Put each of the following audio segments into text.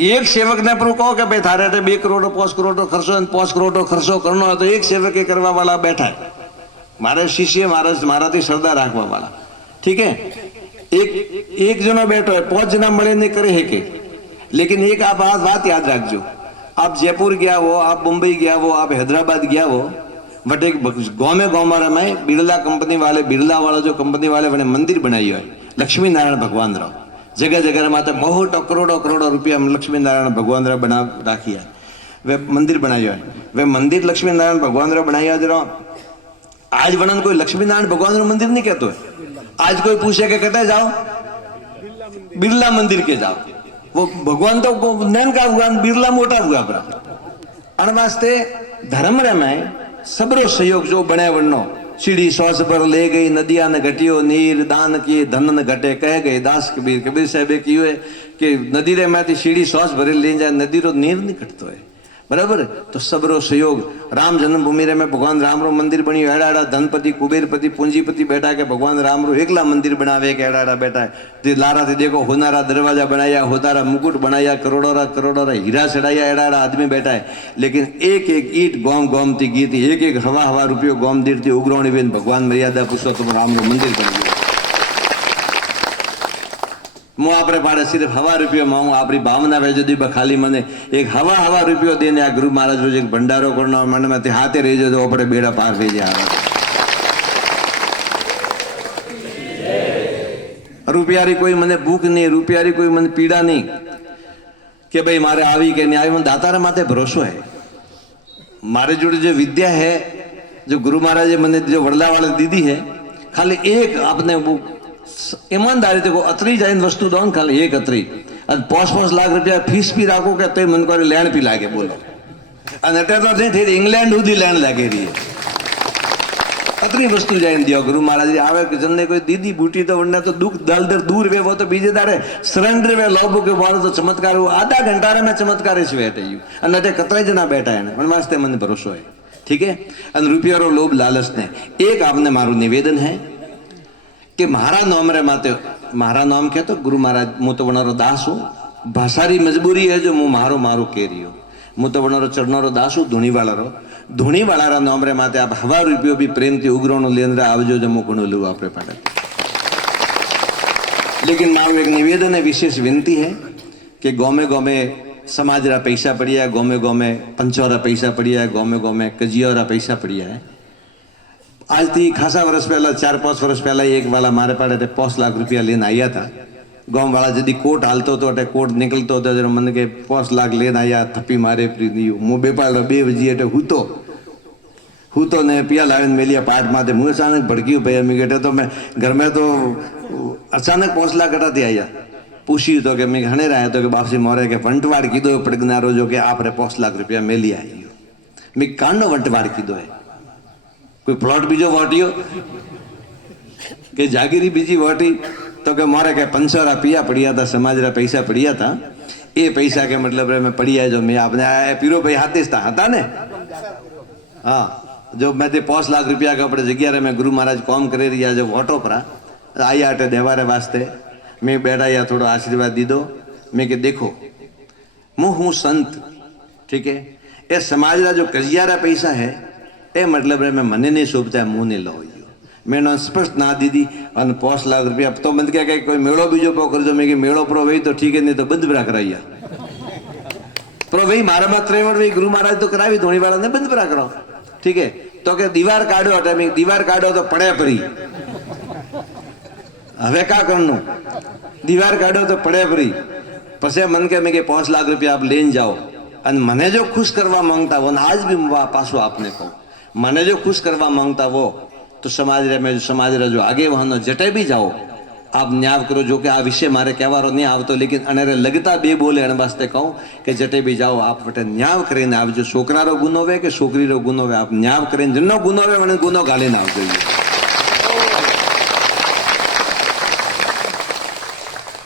एक सेवक ने पर कहो कि भाई थारे 2 करोड़ 5 करोड़ खर्चो 5 करोड़ खर्चो करना है तो एक सेवक के करवा वाला बैठा है, मारे शिष्य मारा थी श्रद्धा राखवा वाला, ठीक है। एक जनो बैठो है, 5 जना मळे ने करे है के। लेकिन एक आप बात याद रखजो, आप जयपुर गया हो, आप मुंबई गया हो, आप हैदराबाद गया हो, बट एक गाँव में में बिरला कंपनी वाले, बिरला वाला जो कंपनी वाले मैंने मंदिर बनाई है लक्ष्मी नारायण भगवान राव, जगह जगह माते मोटो करोड़ों रुपया लक्ष्मी नारायण भगवान राव बना राखी है, वे मंदिर बनाया है। वे मंदिर लक्ष्मी नारायण भगवान राव बनाया जरा। आज वर्णन कोई लक्ष्मी नारायण भगवान राव मंदिर नहीं कहते है। आज कोई पूछे के कहते जाओ बिरला मंदिर के जाओ, वो भगवान तो नैन का हुआ, बिरला मोटा हुआ अपना। अण वास्ते धर्म रे में सबरो सहयोग जो बने वनो, सीढ़ी श्वास पर ले गई नदिया ने घटियो नीर, दान किए धन न घटे, कह गए दास कबीर। कबीर साहब कियो है कि नदी रे में सीढ़ी श्वास भरे ले जाए, नदी रो नीर नहीं घटतो है, बराबर। तो सबरो सहयोग, राम जन्मभूमि रे में भगवान राम रो मंदिर बनी, एड़ा धनपति कुबेरपति पूंजीपति बैठा के भगवान राम रो एकला मंदिर बनावे के एड़ा बैठा है। लारा थी देखो होनारा दरवाजा बनाया, होतारा मुकुट बनाया, करोड़ों हीरा चढ़ाया, एड़ा आदमी बैठा है। लेकिन एक एक ईट गोम गोम थी गीती, एक एक हवा रुपयो गोम दीर थी उग्रवणी बेन भगवान मर्यादा पुरुषोत्तम राम रो मंदिर बनी गयो। હું આપણે પાડે સિર્ફ 1,000 રૂપિયા માંગુ, આપણી ભાવના વેજો દી ખાલી મને એક 1,000 રૂપિયો દઈને આ ગુરુ મહારાજ રોજ એક ભંડારો કરવાનો મનમાંથી હાથે રહેજો તો આપણે બેડા પાર થઈ જાય। રૂપિયારી કોઈ મને ભૂખ નહીં, રૂપિયારી કોઈ મને પીડા નહીં કે ભાઈ મારે આવી કે નહીં આવી, મને દાતારા માથે ભરોસો है। મારે જોડે जो विद्या है, जो गुरु महाराजे मैंने जो वड़ला वाले दीदी है, खाली एक आपने वो ईमानदारी देखो अतरी जाए वस्तु दो खाली एक अतरी 5-5 लाख रुपया फीस भी राखो के तो मन को लैंड भी लागे बोलो, तो इंग्लैंड सुधी लैंड लागे रही है, अतरी वस्तु जाए दियो। गुरु महाराज आवे जन कोई दीदी बूटी तो वरना तो दुख दल दर दूर वे, वो तो बीजे दाड़े सरेंडर वे लोभ के बारे तो चमत्कार वो आधा घंटा में चमत्कार बैठे कतरा जना बैठा है मन वास्ते मन भरोसो है, ठीक है। रुपया रो लोभ लालच ने एक आपने मारू निवेदन है कि मारा नाम रे माते, मारा नाम क्या तो गुरु महाराज मु तो वनारो दास हूँ, भाषारी मजबूरी है जो मु मारो कह रही हो, मु तो वनारो चरनारो दास हूँ, धूणी वाला नाम रे माते आप 1,000 रुपयो भी प्रेम थी उग्रवणो लेंद्र आवजो जो मुकुणो लू आपरे पाड़े। लेकिन मारू एक निवेदन है, विशेष विनती है कि गाँव में समाज रा पैसा पड़िया है, गाँव में पंचोरा पैसा पड़िया है, गाँव में कजियोरा पैसा पड़िया है। आज थी खासा वर्ष पहला 4-5 वर्ष पहला एक वाला मारे पाड़े 5 लाख रुपया लेने आया था। गाँव वाला जदी कोट हालतो तो कोट निकलतो तो जरा मन के 5 लाख लेने आया, थप्पी मारे प्रीति मुँह बेपाड़ो 2 बजे अटे हूतो ने पिया लाइन मेलिया पाट माथे मुँह अचानक भड़की पे अमी गेटे तो मैं घर में तो अचानक 5 लाख कटाती आया। पूछी तो कि मैं हने रहा तो कि बापसी मोरे के वंटवाड़ कीधो पड़गनारो जो कि आपने 5 लाख रुपया मेली आई, मैं कांडो वंटवाड़ कीधो है, कोई प्लॉट बीजो वाटियो के जागीरी बीजी वाटी तो के मारे के पंचोरा पिया पड़िया था, समाज रा पैसा पड़िया था, ये पैसा के मतलब मैं पड़िया जो मैं आपने पीरो भाई हाथे था ने, हाँ जो मैं 5 लाख रुपया के अपने जगह रे मैं गुरु महाराज काम करे रही जो वोटो परा आया अटे देवारे वास्ते मैं बैठा या थोड़ा आशीर्वाद दी दो। मैं के देखो मुँह हूँ संत, ठीक है, ये समाज रा जो कजियारा पैसा है ए मतलब मैं मने नहीं शोभता है, मुँह नहीं लो मैंने स्पष्ट ना दीदी 5 लाख रुपया तो बंद क्या कोई मेड़ो बीजो पो कर जो मैं मेड़ो प्रो वही तो ठीक है, नहीं तो बंद बरा कराइया प्रो वही मारा मात्र वही गुरु महाराज तो करावी धोनी वाला ने बंद बरा कराओ, ठीक है। तो के दीवार काढ़ो हटे मैं दीवार काढ़ो तो पड़े परी हवे का करनो, दीवार काढ़ो तो पड़े परी पसे मन के मैं 5 लाख रुपया आप लेन जाओ और मने जो खुश करवा मांगता वो आज भी पासो आपने कहूँ मने जो खुश करवा मांगता वो तो समाज रे जो आगे वहां जटे भी जाओ आप न्याय करो, जो कि आ विषय मारे कहवारो नहीं आवतो, लेकिन अनेरे लगता बे बोले अण वास्ते कहूँ कि जटे भी जाओ आप वटे न्याय करीने आवजो। छोकरारो गुनो वे के छोकरीरो गुनो वे आप न्याय करीने जिन्नो गुनो वे वने गुनो गालीने आवजो।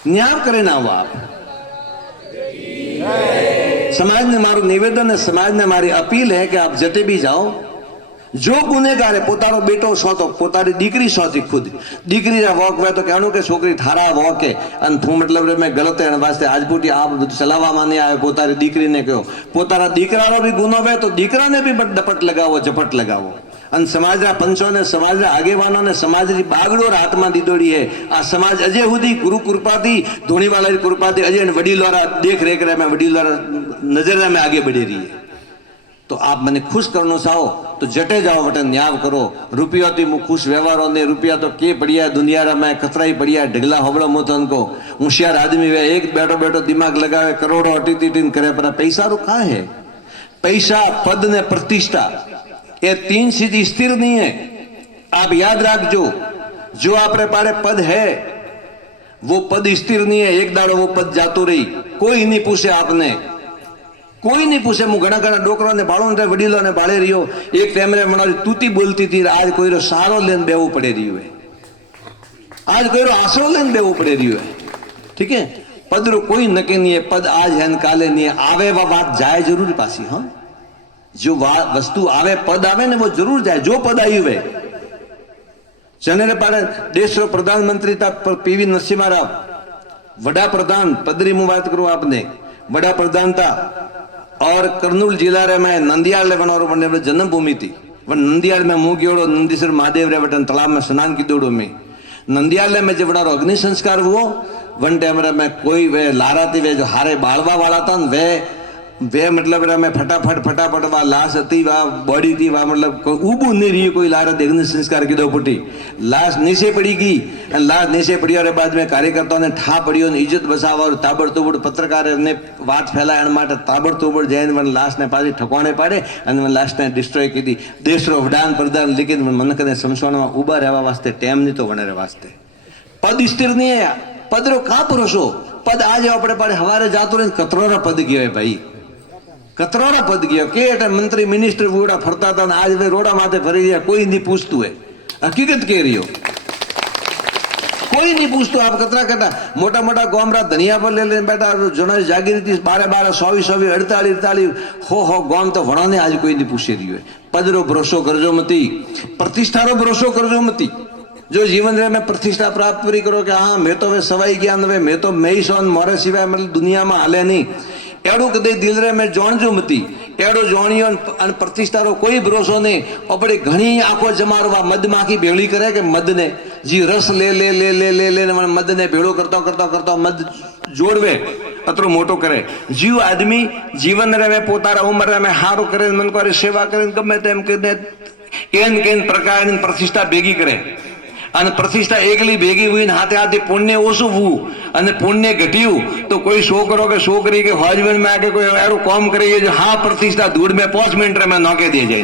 न्याय करीने आवो आप। समाज ने मारू निवेदन है, समाज ने मारी अपील है कि आप जटे भी जाओ જો ગુનેગારે પોતાનો બેટો સોતો પોતાની દીકરી સોતી ખુદ દીકરીના વોક હોય તો કહેવાનું કે છોકરી થારા વોકે અને તું મતલબ મેં ગલત એના વાસ્તે આજપૂટી આ બધું ચલાવવામાં નહીં આવે પોતાની દીકરીને કહો પોતાના દીકરાનો બી ગુનો હોય તો દીકરાને બી ડપટ લગાવો ઝપટ લગાવો અને સમાજના પંચોને સમાજના આગેવાનોને સમાજની બાગડોર હાથમાં દીધોડી હે આ સમાજ અજય સુધી ગુરુ કૃપાથી ધોણીવાલાની કૃપાથી અજય વડીલોરા देख रेख रहे मैं वडीलोरा नजर में आगे बढ़े रही है तो आप मैंने खुश करना चाहो तो जटे जाओ बटन न्याव करो रुपया थी मु खुश व्यवहारों ने रुपया तो के पड़िया दुनिया में कतराई पड़िया ढगला होबड़ो मोतन को होशियार आदमी वे एक बैठो बैठो दिमाग लगावे करोड़ों अटी तीटीन करे पर पैसा रो कहाँ है पैसा पद ने प्रतिष्ठा ये तीन सीधी स्थिर नहीं है आप याद रखो जो आपरे पारे पद है वो पद स्थिर नहीं है एक दाड़ो वो पद जातो रही कोई नहीं पूछे आपने कोई नहीं पूछे मु घना घना डोकरा ने बाड़ो ने वडीलो ने बाळे रहियो एक टाइम रे मनारी तूती बोलती थी आज कोई रो सारो लेन बेवो पड़े रहियो है आज कोई रो आसरो लेन बेवो पड़े रहियो है ठीक है पद रो कोई नके नहीं है पद आज है काले नहीं है आवे वा बात जाए जरूर पासी हाँ जो वस्तु आवे पद आवे ने वो जरूर जाए जो पद आई हुए जने पाड़े देश रो प्रधानमंत्री था पीवी नरसिम्हा राव वडा प्रधान पदरी मु बात करूं आपने वडा प्रधान था और कर्नूल जिला रे में नंदियाल ले बनोरो बने जन्मभूमि थी वो नंदियाल में मुंह गियोड़ो नंदीश्वर महादेव रे बटन तालाब में स्नान की दौड़ो में नंदियाल में जब बड़ा अग्नि संस्कार हुआ वन टाइम में कोई वे लारा थी वे जो हारे बालवा वाला था वे मतलब मैं फटाफट वा लाश थी वा बॉडी थी वा मतलब ऊबू नहीं रही कोई लारा अग्नि संस्कार की दो पुटी लाश नीचे पड़ी गई लाश नीचे पड़ी और बाद में कार्यकर्ताओं ने ठा पड़ी और इज्जत बचावा और ताबड़तोड़ पत्रकार ने बात फैलाया माटे ताबड़तोड़ जैन मन लाश ने पाછી ठकवाने पाड़े અને લાશ ને ડિસ્ટ્રોય કીધી દેશનો વડાન પ્રધાન લેકિન મનકને સમસોણમાં ઊભા રહેવા વાસ્તે ટાઈમ નહીં તો વણરે વાસ્તે પદ સ્થિર નહીં है પદરો કા પરોસો પદ આજે આપણે પાડે હવારે જાતો રહીને કતરોરા પદ ગયો ભાઈ कतरोड़ा पद गया के मंत्री मिनिस्टर वोड़ा फरता था आज वे रोड़ा माथे फरी गया कोई नहीं पूछतू है हकीकत कह रही हो कोई नहीं पूछतो आप कतरा कटा मोटा मोटा गोमरा धनिया पर ले बैठा जोना जागीरी थी 12 24 48 हो गोम तो वड़ा ने आज कोई नहीं पूछे रही है पद रो भरोसो करजो मती प्रतिष्ठा रो भरोसो करजो मती जो जीवन रे में प्रतिष्ठा प्राप्त पूरी करो कि हाँ मैं तो वे सवाई ज्ञान वे मैं तो मैं ही सोन मोरे सिवाय मतलब दुनिया में हाले नहीं एड़ो कदे दिल रे में जोणजो मती एड़ो जोणियो अन प्रतिष्ठा रो कोई भरोसो नहीं अपने घणी आंखो जमारवा मधमाखी भेड़ी करे के मध ने जी रस ले ले ले ले ले ले मध ने भेड़ो करता मध जोड़वे अतरो मोटो करे जीव आदमी जीवन रे में पोतारा उम्र रे में हारो करे मन को सेवा करे गमे तेम के केन प्रकार प्रतिष्ठा भेगी करे અને પ્રતિષ્ઠા એકલી ભેગી हुई हाथे हाथे पुण्य ओछું हुआ અને पुण्य घट्યું तो कोई छोकरो के छोकरी के हस्बैंड में आके कोई ऐरो काम करे जो हाँ प्रतिष्ठा दूर में 5 मिनट में नौके दिए जाए